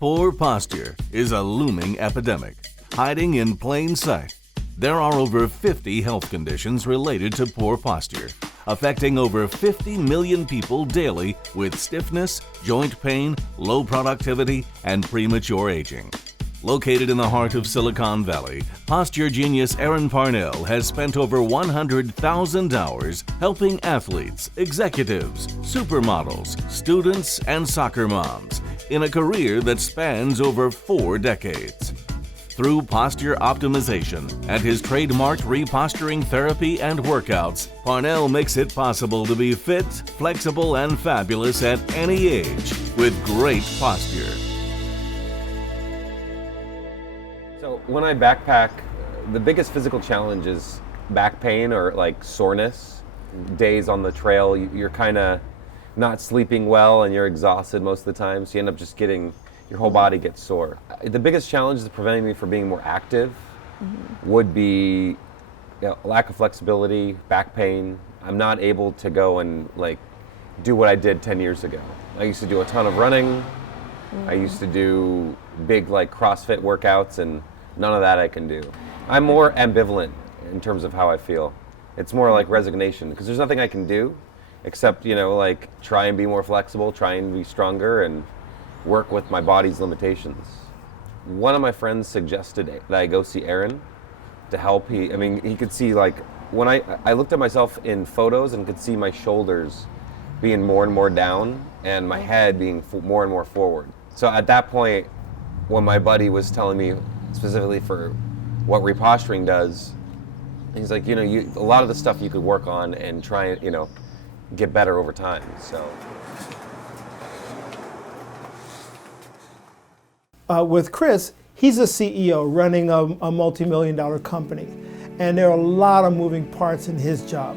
Poor posture is a looming epidemic, hiding in plain sight. There are over 50 health conditions related to poor posture, affecting over 50 million people daily with stiffness, joint pain, low productivity, and premature aging. Located in the heart of Silicon Valley, posture genius Aaron Parnell has spent over 100,000 hours helping athletes, executives, supermodels, students, and soccer moms in a career that spans over 4 decades. Through posture optimization and his trademarked reposturing therapy and workouts, Parnell makes it possible to be fit, flexible, and fabulous at any age with great posture. So when I backpack, the biggest physical challenge is back pain or like soreness. Days on the trail, you're kind of not sleeping well and you're exhausted most of the time, so you end up just getting, your whole body gets sore. The biggest challenge that's preventing me from being more active would be lack of flexibility, back pain. I'm not able to go and like do what I did 10 years ago. I used to do a ton of running. I used to do big like CrossFit workouts, and none of that I can do. I'm more ambivalent in terms of how I feel. It's more like resignation, because there's nothing I can do except, like try and be more flexible, try and be stronger, and work with my body's limitations. One of my friends suggested that I go see Aaron to help. He could see, like, when I looked at myself in photos and could see my shoulders being more and more down and my head being more and more forward. So at that point, when my buddy was telling me specifically for what reposturing does, he's like, a lot of the stuff you could work on and try and, get better over time. So. With Chris, he's a CEO running a multi-million-dollar company, and there are a lot of moving parts in his job.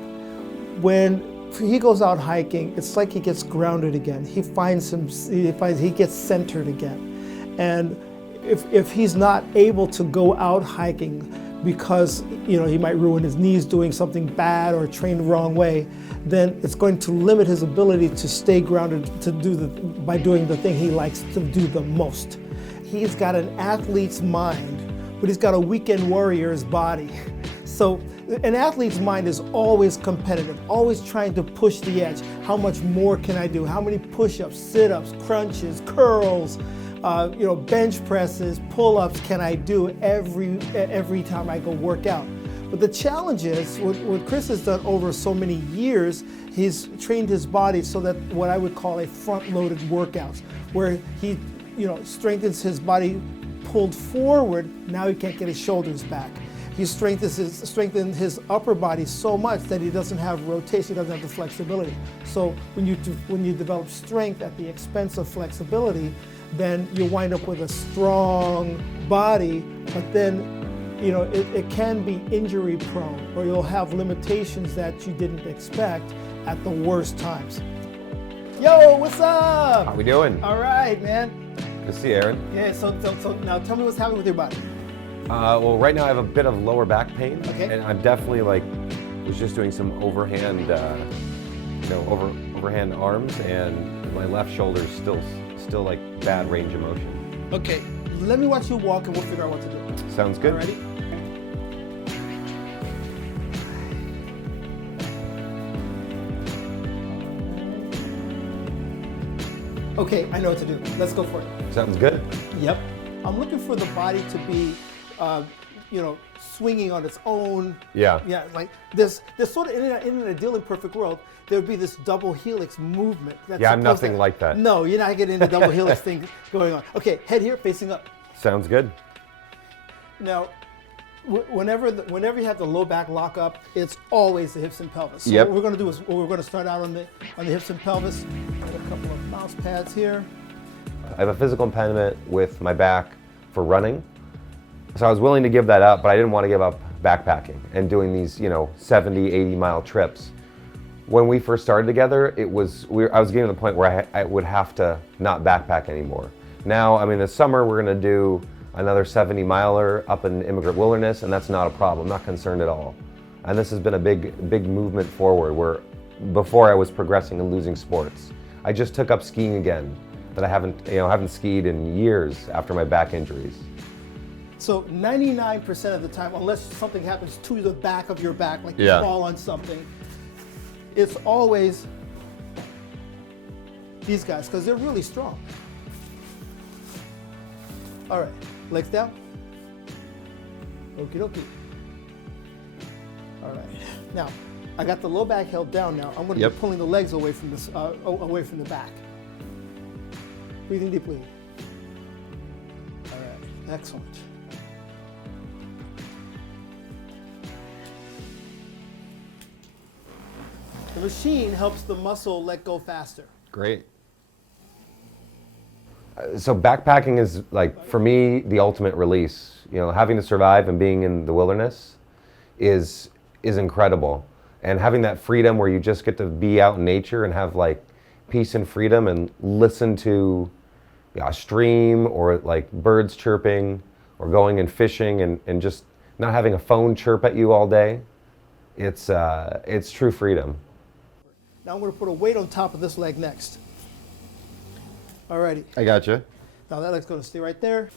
When he goes out hiking, it's like he gets grounded again. He gets centered again. And if he's not able to go out hiking because he might ruin his knees doing something bad or train the wrong way, then it's going to limit his ability to stay grounded by doing the thing he likes to do the most. He's got an athlete's mind, but he's got a weekend warrior's body. So an athlete's mind is always competitive, always trying to push the edge. How much more can I do? How many push-ups, sit-ups, crunches, curls, bench presses, pull-ups can I do every time I go work out? But the challenge is, what Chris has done over so many years, he's trained his body so that what I would call a front-loaded workouts, where he strengthens his body pulled forward. Now he can't get his shoulders back. He strengthened his upper body so much that he doesn't have rotation, he doesn't have the flexibility. So when you develop strength at the expense of flexibility, then you wind up with a strong body, but then it can be injury prone, or you'll have limitations that you didn't expect at the worst times. Yo, what's up? How we doing? All right, man. Good to see you, Aaron. Yeah, so now tell me what's happening with your body. Well, right now I have a bit of lower back pain, Okay. and I'm definitely was just doing some overhand, overhand arms, and my left shoulder's still like bad range of motion. Okay, let me watch you walk and we'll figure out what to do. Sounds good. All ready? Okay, I know what to do. Let's go for it. Sounds good. Yep. I'm looking for the body to be, swinging on its own. Yeah. Yeah, like this sort of, in an ideal and perfect world, there would be this double helix movement. Yeah, I'm nothing like that. No, you're not getting the double helix thing going on. Okay, head here, facing up. Sounds good. Now, whenever you have the low back lock up, it's always the hips and pelvis. So Yep. what we're going to do is we're going to start out on the hips and pelvis. Got a couple of mouse pads here. I have a physical impediment with my back for running, so I was willing to give that up, but I didn't want to give up backpacking and doing these 70, 80 mile trips. When we first started together, I was getting to the point where I would have to not backpack anymore. Now, this summer we're going to do another 70 miler up in Immigrant Wilderness, and that's not a problem. I'm not concerned at all. And this has been a big movement forward, where before I was progressing and losing sports. I just took up skiing again. that I haven't skied in years after my back injuries. So 99% of the time, unless something happens to the back of your back, like Yeah. you fall on something, it's always these guys, because they're really strong. All right, legs down. Okie dokie. All right, now I got the low back held down. Now I'm going to Yep. be pulling the legs away from this, away from the back. Breathing deeply. All right, excellent. The machine helps the muscle let go faster. Great. So backpacking is, like, for me, the ultimate release. You know, having to survive and being in the wilderness is incredible. And having that freedom where you just get to be out in nature and have like peace and freedom and listen to a stream or like birds chirping or going and fishing and just not having a phone chirp at you all day. It's true freedom. Now I'm going to put a weight on top of this leg next. Alrighty. I gotcha. Now that leg's going to stay right there.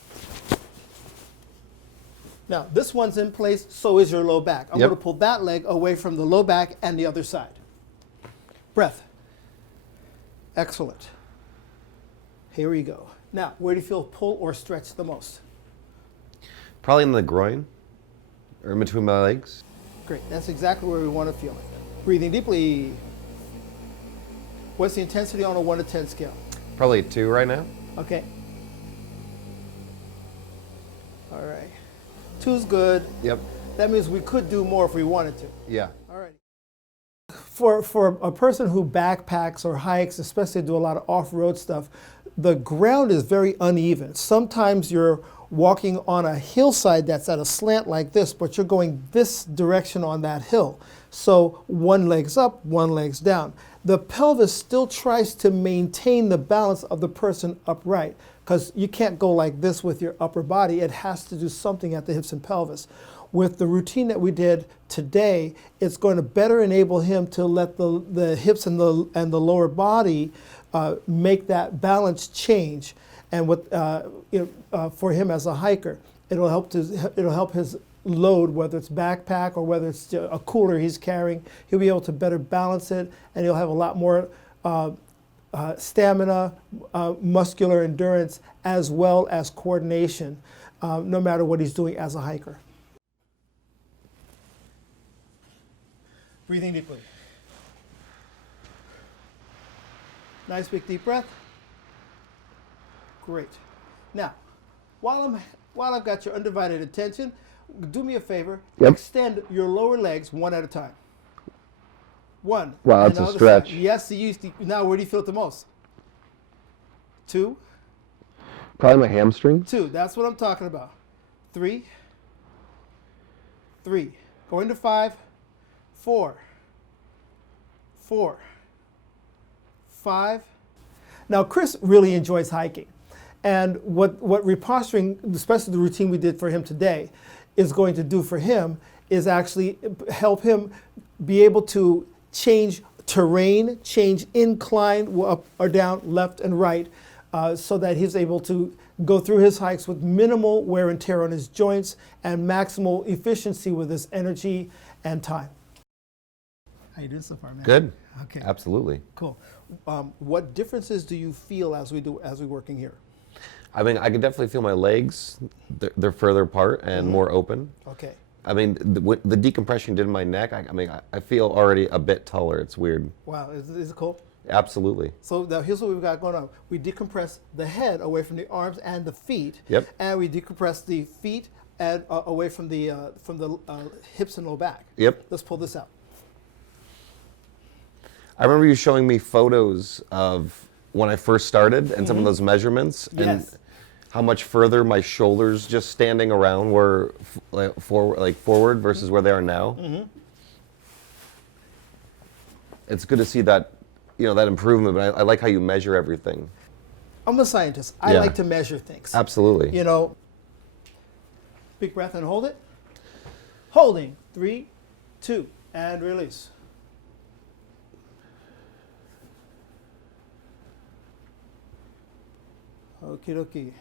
Now this one's in place, so is your low back. I'm Yep. going to pull that leg away from the low back and the other side. Breath. Excellent. Here we go. Now, where do you feel pull or stretch the most? Probably in the groin or in between my legs. Great. That's exactly where we want to feel it. Breathing deeply. What's the intensity on a 1 to 10 scale? Probably 2 right now. Okay. All right. 2's good. Yep. That means we could do more if we wanted to. Yeah. All right. For a person who backpacks or hikes, especially do a lot of off-road stuff, the ground is very uneven. Sometimes you're walking on a hillside that's at a slant like this, but you're going this direction on that hill. So one leg's up, one leg's down. The pelvis still tries to maintain the balance of the person upright, because you can't go like this with your upper body. It has to do something at the hips and pelvis. With the routine that we did today, it's going to better enable him to let the hips and the lower body make that balance change. And for him as a hiker, it'll help his load, whether it's backpack or whether it's a cooler he's carrying. He'll be able to better balance it, and he'll have a lot more stamina, muscular endurance, as well as coordination, no matter what he's doing as a hiker. Breathing deeply. Nice big deep breath. Great. Now, while I've got your undivided attention, do me a favor. Yep. Extend your lower legs one at a time. One. Wow, And that's a the other stretch. side. Yes, now where do you feel it the most? 2. Probably my hamstring. 2. That's what I'm talking about. 3. 3. Going to 5. 4. 4. 5. Now, Chris really enjoys hiking. And what reposturing, especially the routine we did for him today, is going to do for him is actually help him be able to change terrain, change incline, up or down, left and right, so that he's able to go through his hikes with minimal wear and tear on his joints and maximal efficiency with his energy and time. How you doing so far, man? Good. Okay. Absolutely. Cool. What differences do you feel as we working here? I mean, I can definitely feel my legs. They're further apart and more open. Okay. I mean, the decompression did in my neck. I feel already a bit taller. It's weird. Wow, is it cool? Absolutely. So now here's what we've got going on. We decompress the head away from the arms and the feet. Yep. And we decompress the feet and away from the hips and low back. Yep. Let's pull this out. I remember you showing me photos of when I first started and some of those measurements and Yes. how much further my shoulders just standing around were forward versus where they are now. It's good to see that, that improvement, but I like how you measure everything. I'm a scientist. I Yeah. like to measure things. Absolutely. Big breath and hold it. Holding. 3, 2, and release. Okie dokie.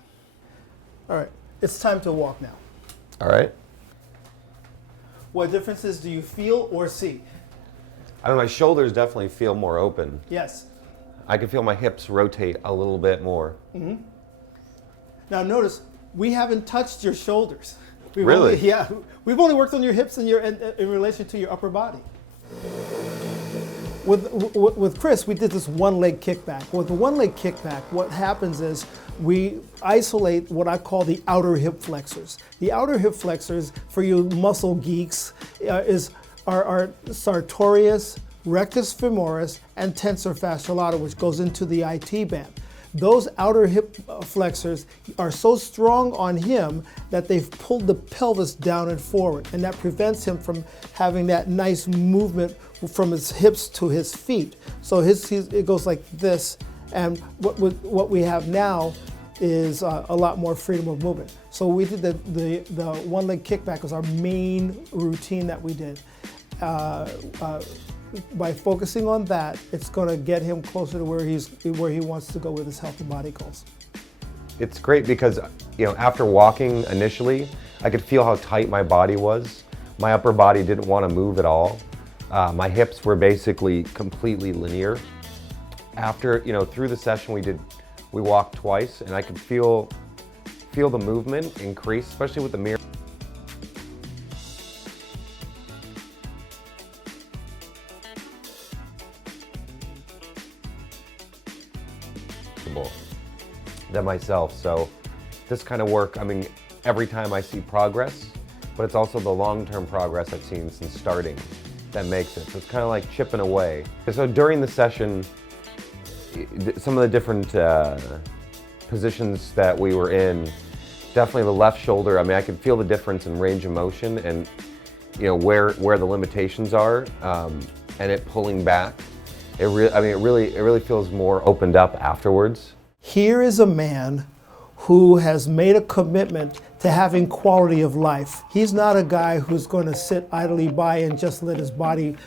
All right, it's time to walk now. All right. What differences do you feel or see? I mean, my shoulders definitely feel more open. Yes. I can feel my hips rotate a little bit more. Now notice, we haven't touched your shoulders. Really? We've only worked on your hips and in relation to your upper body. With Chris, we did this one leg kickback. With the one leg kickback, what happens is we isolate what I call the outer hip flexors. The outer hip flexors, for you muscle geeks, are sartorius, rectus femoris, and tensor fasciae lata, which goes into the IT band. Those outer hip flexors are so strong on him that they've pulled the pelvis down and forward, and that prevents him from having that nice movement from his hips to his feet. So it goes like this, and what we have now is a lot more freedom of movement. So we did the one leg kickback was our main routine that we did. By focusing on that, it's going to get him closer to where he wants to go with his health and body goals. It's great because, after walking initially, I could feel how tight my body was. My upper body didn't want to move at all. My hips were basically completely linear. After, through the session we walked twice, and I could feel the movement increase, especially with the mirror. Than myself. So this kind of work, every time I see progress, but it's also the long-term progress I've seen since starting that makes it. So it's kind of like chipping away. So during the session, some of the different positions that we were in, definitely the left shoulder, I could feel the difference in range of motion and where the limitations are, and it pulling back. It really feels more opened up afterwards. Here is a man who has made a commitment to having quality of life. He's not a guy who's going to sit idly by and just let his body,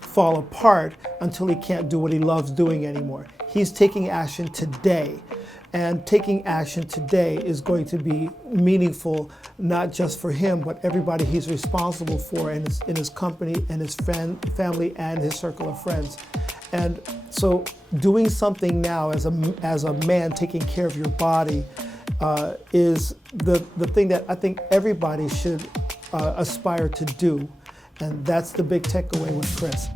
fall apart until he can't do what he loves doing anymore. He's taking action today. And taking action today is going to be meaningful, not just for him, but everybody he's responsible for in his company and his family and his circle of friends. And so doing something now as a man, taking care of your body, is the thing that I think everybody should aspire to do. And that's the big takeaway with Chris.